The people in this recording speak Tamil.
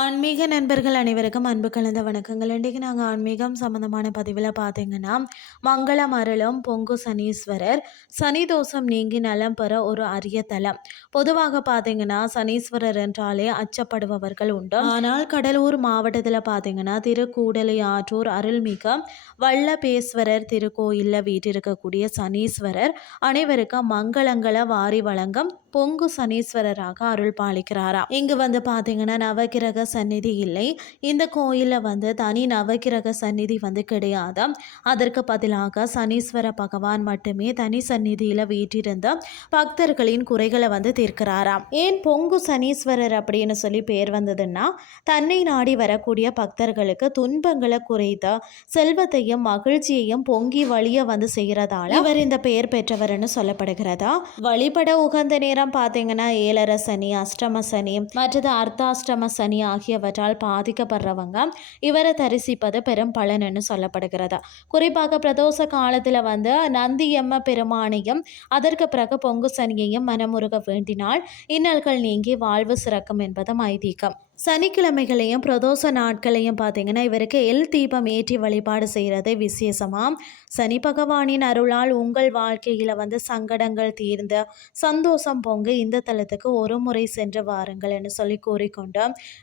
ஆன்மீக நண்பர்கள் அனைவருக்கும் அன்பு கலந்த வணக்கங்கள். இன்றைக்கு நாங்கள் ஆன்மீகம் சம்மந்தமான பதிவில் பார்த்தீங்கன்னா மங்களம் அருளும் பொங்கு சனீஸ்வரர் சனி தோஷம் நீங்கி நலம் பெற ஒரு அரிய தலம். பொதுவாக பார்த்தீங்கன்னா சனீஸ்வரர் என்றாலே அச்சப்படுபவர்கள் உண்டு. ஆனால் கடலூர் மாவட்டத்தில் பார்த்தீங்கன்னா திருக்கூடலை ஆற்றூர் அருள்மிக வல்லபேஸ்வரர் திருக்கோயிலில் வீட்டிருக்கக்கூடிய சனீஸ்வரர் அனைவருக்கும் மங்களங்களை வாரி வழங்கும் பொங்கு சனீஸ்வரராக அருள் பாலிக்கிறாராம் இங்கு வந்து பார்த்தீங்கன்னா நவகிரக சந்நிதி இல்லை. இந்த கோயிலில் வந்து தனி நவகிரக சந்நிதி வந்து கிடையாது. அதற்கு பதிலாக சனீஸ்வர பகவான் மட்டுமே தனி சந்நிதியில் வீட்டிருந்த பக்தர்களின் குறைகளை வந்து தீர்க்கிறாராம் ஏன் பொங்கு சனீஸ்வரர் அப்படின்னு சொல்லி பேர் வந்ததுன்னா தன்னை நாடி வரக்கூடிய பக்தர்களுக்கு துன்பங்களை குறைத்த செல்வத்தையும் மகிழ்ச்சியையும் பொங்கி வழிய வந்து செய்கிறதால இவர் இந்த பெயர் பெற்றவர்னு சொல்லப்படுகிறதா? வழிபட உகந்த நேரம் பார்த்தீங்கன்னா ஏழரை சனி அஷ்டம சனி மற்றது அர்த்தாஷ்டம சனி ஆகியவற்றால் பாதிக்கப்படுறவங்க இவரை தரிசிப்பது பெரும் பலன்னு சொல்லப்படுகிறது. குறிப்பாக பிரதோஷ காலத்தில் வந்து நந்தியம்ம பெருமானையும் அதற்கு பிறகு பொங்கு சனியையும் மனமுருக வேண்டினால் இன்னல்கள் நீங்கி வாழ்வு சிறக்கும் என்பதும் ஐதீகம். சனிக்கிழமைகளையும் பிரதோஷ நாட்களையும் பார்த்தீங்கன்னா இவருக்கு எல் தீபம் ஏற்றி வழிபாடு செய்கிறது விசேஷமாக சனி பகவானின் அருளால் உங்கள் வாழ்க்கையில் வந்து சங்கடங்கள் தீர்ந்து சந்தோஷம் பொங்க இந்த தலத்துக்கு ஒரு முறை சென்று வாருங்கள் என்று சொல்லி கூறிக்கொண்டு